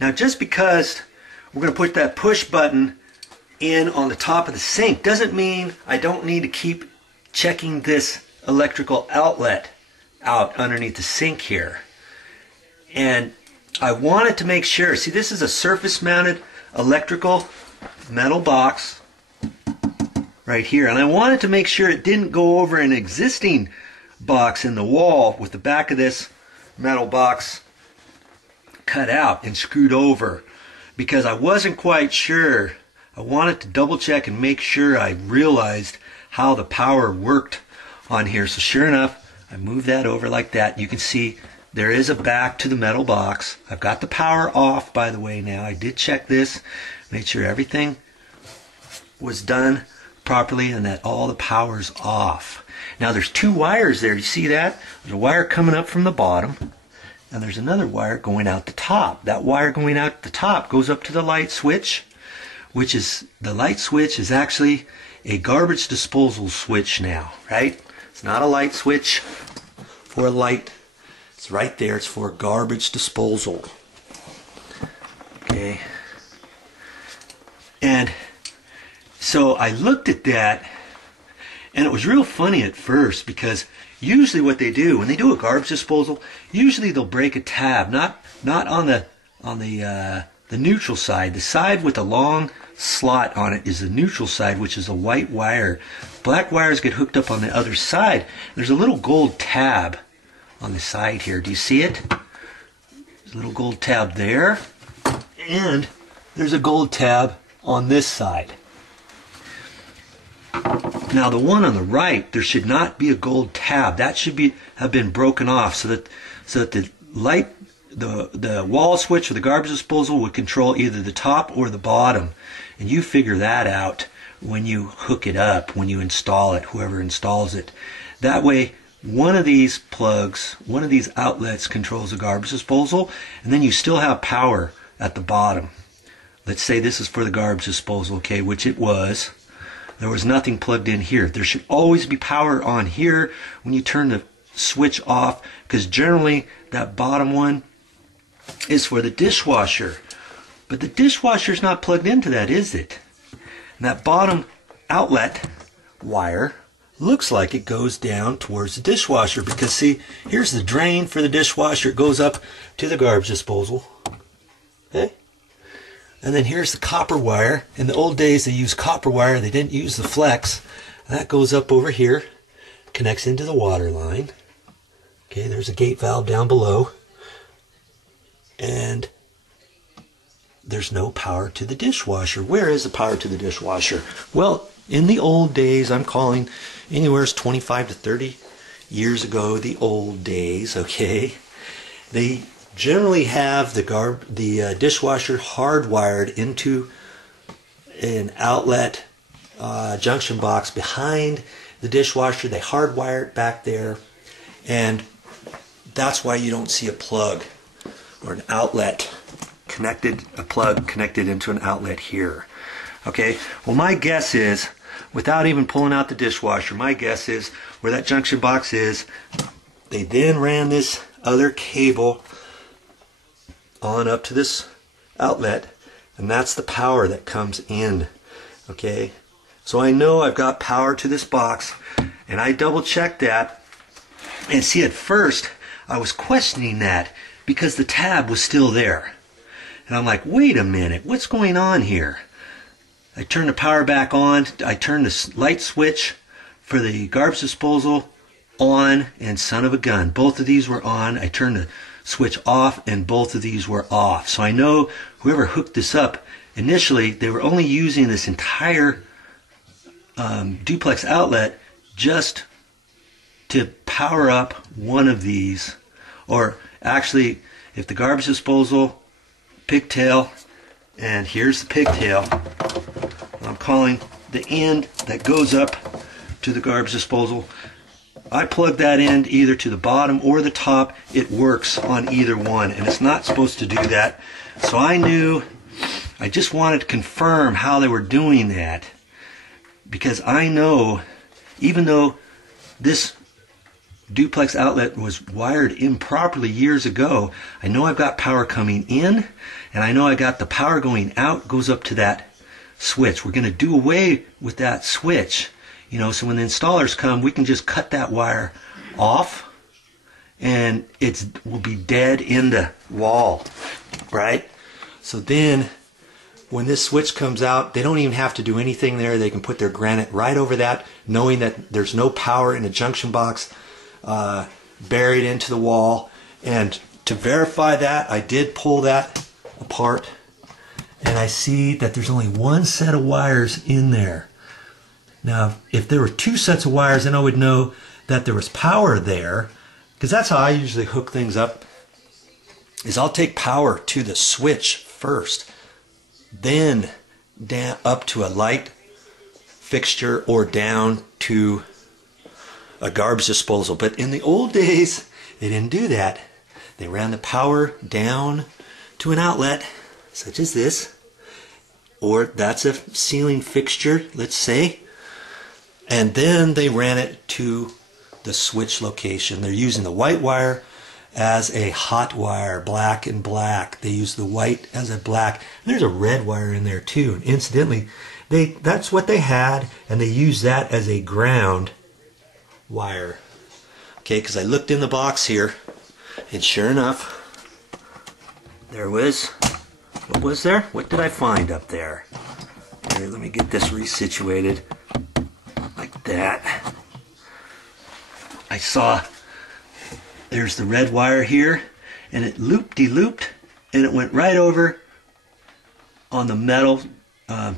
Now just because we're going to put that push button in on the top of the sink doesn't mean I don't need to keep checking this electrical outlet out underneath the sink here. And I wanted to make sure, see, this is a surface mounted electrical metal box right here, and I wanted to make sure it didn't go over an existing box in the wall with the back of this metal box cut out and screwed over, because I wasn't quite sure. I wanted to double check and make sure I realized how the power worked on here. So sure enough, I moved that over like that. You can see there is a back to the metal box. I've got the power off, by the way, now. I did check this, made sure everything was done properly and that all the power's off. Now there's two wires there. You see that? There's a wire coming up from the bottom, and there's another wire going out the top. That wire going out the top goes up to the light switch, which is, the light switch is actually a garbage disposal switch now, right? It's not a light switch for a light. It's right there. It's for garbage disposal. Okay. And so I looked at that, and it was real funny at first, because usually what they do when they do a garbage disposal, usually they'll break a tab, not on the neutral side. The side with a long slot on it is the neutral side, which is a white wire. Black wires get hooked up on the other side. There's a little gold tab on the side here. Do you see it? There's a little gold tab there, and there's a gold tab on this side. Now the one on the right, there should not be a gold tab. That should have been broken off so that the light, the wall switch or the garbage disposal would control either the top or the bottom. And you figure that out when you hook it up, when you install it, whoever installs it. That way, one of these plugs, one of these outlets controls the garbage disposal, and then you still have power at the bottom. Let's say this is for the garbage disposal, okay, which it was. There was nothing plugged in here. There should always be power on here when you turn the switch off, because generally that bottom one is for the dishwasher. But the dishwasher's not plugged into that, is it? And that bottom outlet wire looks like it goes down towards the dishwasher, because see, here's the drain for the dishwasher. It goes up to the garbage disposal. Okay? And then here's the copper wire. In the old days they used copper wire, they didn't use the flex. That goes up over here, connects into the water line. Okay, there's a gate valve down below. And there's no power to the dishwasher. Where is the power to the dishwasher? Well, in the old days, I'm calling anywhere 25 to 30 years ago, the old days, okay? They generally have the dishwasher hardwired into an outlet junction box behind the dishwasher. They hardwire it back there, and that's why you don't see a plug or an outlet connected, a plug connected into an outlet here. Okay, well, my guess is, without even pulling out the dishwasher, my guess is where that junction box is, they then ran this other cable on up to this outlet, and that's the power that comes in. Okay, so I know I've got power to this box, and I double checked that, and see, at first I was questioning that because the tab was still there, and I'm like, wait a minute, what's going on here? I turned the power back on. I turned the light switch for the garbage disposal on, and son of a gun, both of these were on. I turned the switch off, and both of these were off. So I know whoever hooked this up, initially they were only using this entire duplex outlet just to power up one of these. Or actually, if the garbage disposal, pigtail, and here's the pigtail, I'm calling the end that goes up to the garbage disposal, I plug that end either to the bottom or the top. It works on either one, and it's not supposed to do that. So I knew, I just wanted to confirm how they were doing that, because I know, even though this duplex outlet was wired improperly years ago. I know I've got power coming in, and I know I got the power going out goes up to that switch. We're going to do away with that switch, you know, so when the installers come, we can just cut that wire off, and it will be dead in the wall, right? So then when this switch comes out, they don't even have to do anything there. They can put their granite right over that, knowing that there's no power in the junction box buried into the wall. And to verify that, I did pull that apart, and I see that there's only one set of wires in there. Now, if there were two sets of wires, then I would know that there was power there, because that's how I usually hook things up, is I'll take power to the switch first, then down up to a light fixture or down to a garbage disposal. But in the old days, they didn't do that. They ran the power down to an outlet, such as this, or that's a ceiling fixture, let's say, and then they ran it to the switch location. They're using the white wire as a hot wire, black and black. They use the white as a black. And there's a red wire in there too. And incidentally, that's what they had, and they used that as a ground wire. Okay, because I looked in the box here, and sure enough, there was, what was there? What did I find up there? Here, let me get this resituated like that. I saw there's the red wire here, and it looped-de-looped, and it went right over on the metal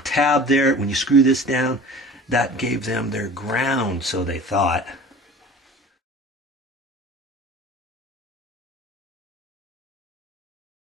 tab there. When you screw this down, that gave them their ground, so they thought.